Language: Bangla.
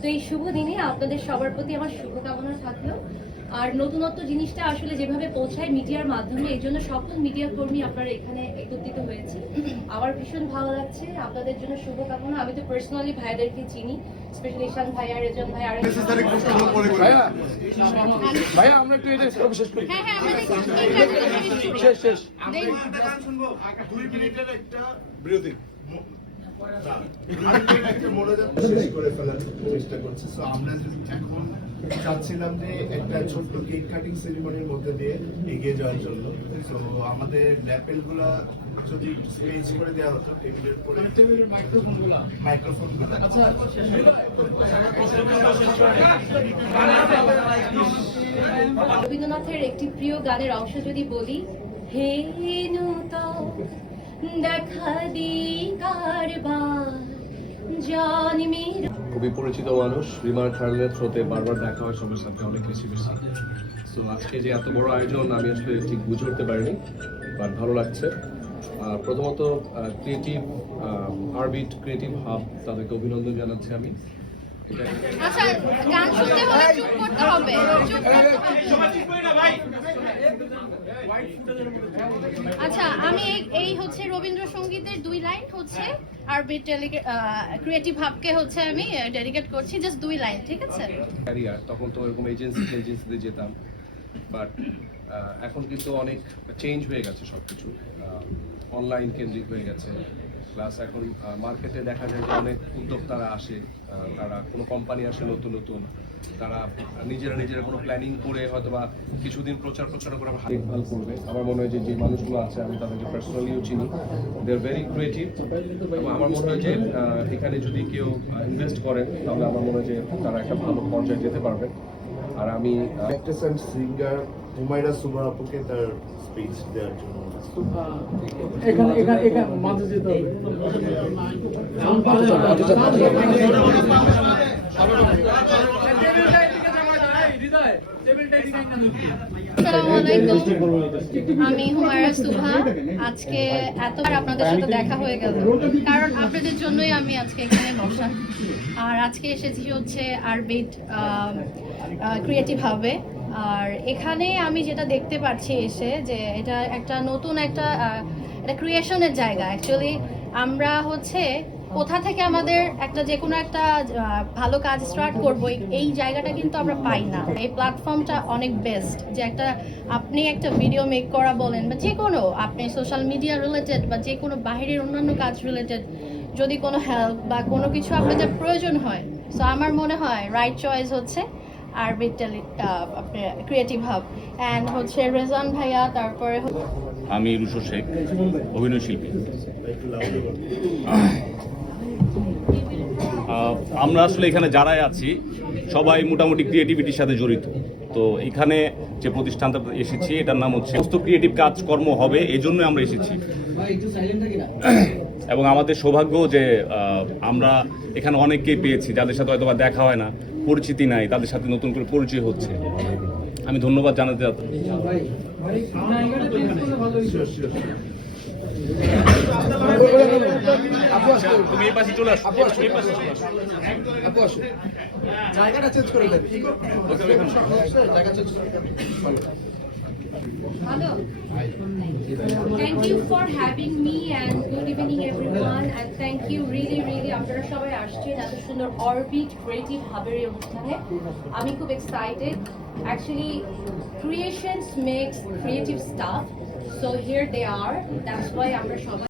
তো এই শুভ দিনে আপনাদের সবার প্রতি আমার শুভকামনা থাকল। আর নতুনত্ব জিনিসটা আসলে যেভাবে পৌঁছায় মিডিয়ার মাধ্যমে এই জন্য সকল মিডিয়া কর্মী আপনারা এখানে একত্রিত হয়েছে আমার ভীষণ ভালো লাগছে। আপনাদের জন্য শুভকামনা। আমি তো পার্সোনালি ভাইদেরকে চিনি স্পেশালি ঈশান ভাই আর ভাইয়া ভাইয়া আমরা একটু এটা সব শেষ করি। হ্যাঁ হ্যাঁ আমাদের শেষ শেষ। দুই মিনিটের একটা বিরতি। এখন চাচ্ছিলাম যে একটা ছোট্ট কেক কাটিং সেরিমনির মধ্যে দিয়ে এগিয়ে যাওয়ার জন্য সো আমাদের ল্যাপেলগুলা যদি করে দেওয়া হতো টেবিলের উপরে রবীন্দ্রনাথের একটি প্রিয় গানের অংশ যদি বলি হে দেখা দি কারবার জন্মের খুবই পরিচিত মানুষ রিমার খার্লের থ্রোতে বারবার দেখা হয় সবার সাথে অনেক বেশি বেশি। তো আজকে যে এত বড় আয়োজন আমি আসলে ঠিক বুঝে উঠতে পারিনি বাট ভালো লাগছে। আর প্রথমত ক্রিয়েটিভ আরবিট ক্রিয়েটিভ হাব তাদেরকে অভিনন্দন জানাচ্ছি আমি। এটা আচ্ছা গান শুনতে হলে চুপ করতে হবে চুপ করতে হবে। আচ্ছা আমি এই- হচ্ছে রবীন্দ্রসঙ্গীতের দুই লাইন হচ্ছে, আর ক্রিয়েটিভ হাবকে হচ্ছে আমি ডেডিকেট করছি জাস্ট দুই লাইন, ঠিক আছে? ক্যারিয়ার তখন তো এরকম এজেন্সি এজেন্সিতে যেতাম বাট এখন কিন্তু অনেক চেঞ্জ হয়ে গেছে সব কিছু অনলাইন কেন্দ্রিক হয়ে গেছে প্লাস এখন মার্কেটে দেখা যায় যে অনেক উদ্যোক্তারা আসে তারা কোনো কোম্পানি আসে নতুন নতুন। তারা নিজেরা নিজেরা কোনো প্ল্যানিং করে হয়তো বা কিছুদিন প্রচার প্রচার করে আবার দেখভাল করবে। আমার মনে হয় যে যে মানুষগুলো আছে, আমি তাদেরকে পার্সোনালিও চিনি। দে আর ভেরি ক্রিয়েটিভ এবং আমার মনে হয় যে এখানে যদি কেউ ইনভেস্ট করেন, তাহলে আমার মনে হয় যে তারা একটা ভালো পর্যায়ে যেতে পারবে। আর আমি actress and singer Humayra Suma আপুকে তার স্পিচ দেওয়ার জন্য এখানে এখানে এখানে মাঝে যেতে হবে। আমি হুমায়রা সুভা। আজকে এতবার আপনাদের সাথে দেখা হয়ে গেল। কারণ আপনাদের জন্যই আমি আজকে এখানে বসা। আর আজকে এসেছি হচ্ছে আরবিট ক্রিয়েটিভ হবে আর এখানে আমি যেটা দেখতে পাচ্ছি এসে যে এটা একটা নতুন একটা এটা ক্রিয়েশনের জায়গা। অ্যাকচুয়ালি আমরা হচ্ছে কোথা থেকে আমাদের একটা যে কোনো একটা ভালো কাজ স্টার্ট করব এই জায়গাটা কিন্তু আমরা পাই না। এই প্ল্যাটফর্মটা অনেক বেস্ট যে একটা আপনি একটা ভিডিও মেক করা বলেন বা যে কোনো আপনি সোশ্যাল মিডিয়া রিলেটেড বা যে কোনো বাইরের অন্যান্য কাজ রিলেটেড যদি কোনো হেল্প বা কোনো কিছু আপনাদের প্রয়োজন হয়। সো আমার মনে হয় রাইট চয়েস হচ্ছে আর ক্রিয়েটিভ হাব অ্যান্ড হচ্ছে রেজান ভাইয়া তারপরে হচ্ছে আমি রুশো শেখ অভিনয় শিল্পী। আমরা আসলে এখানে যারাই আছি, সবাই মোটামুটি ক্রিয়েটিভিটির সাথে জড়িত। তো এখানে যে প্রতিষ্ঠানটা এসেছি, এটার নাম হচ্ছে সমস্ত ক্রিয়েটিভ কাজকর্ম হবে এই জন্যই আমরা এসেছি। এবং আমাদের সৌভাগ্য যে আমরা এখানে অনেককেই পেয়েছি, যাদের সাথে হয়তো দেখা হয় না, পরিচিতি নাই, তাদের সাথে নতুন করে পরিচয় হচ্ছে। আমি ধন্যবাদ জানাতে চাই. তুমি এই পাশে চলে আসো এই পাশে চলে আসো। আপু আসো। জায়গাটা চেঞ্জ করে দেন। জায়গা চেঞ্জ করে দেন। Hello. Thank you for having me and good evening everyone. And thank you really really. আপনারা সবাই আসছেন এত সুন্দর অরবিট ক্রিয়েটিভ হাবের এই অনুষ্ঠানে। আমি খুব excited actually creations makes creative stuff so here they are that's why আমরা সবাই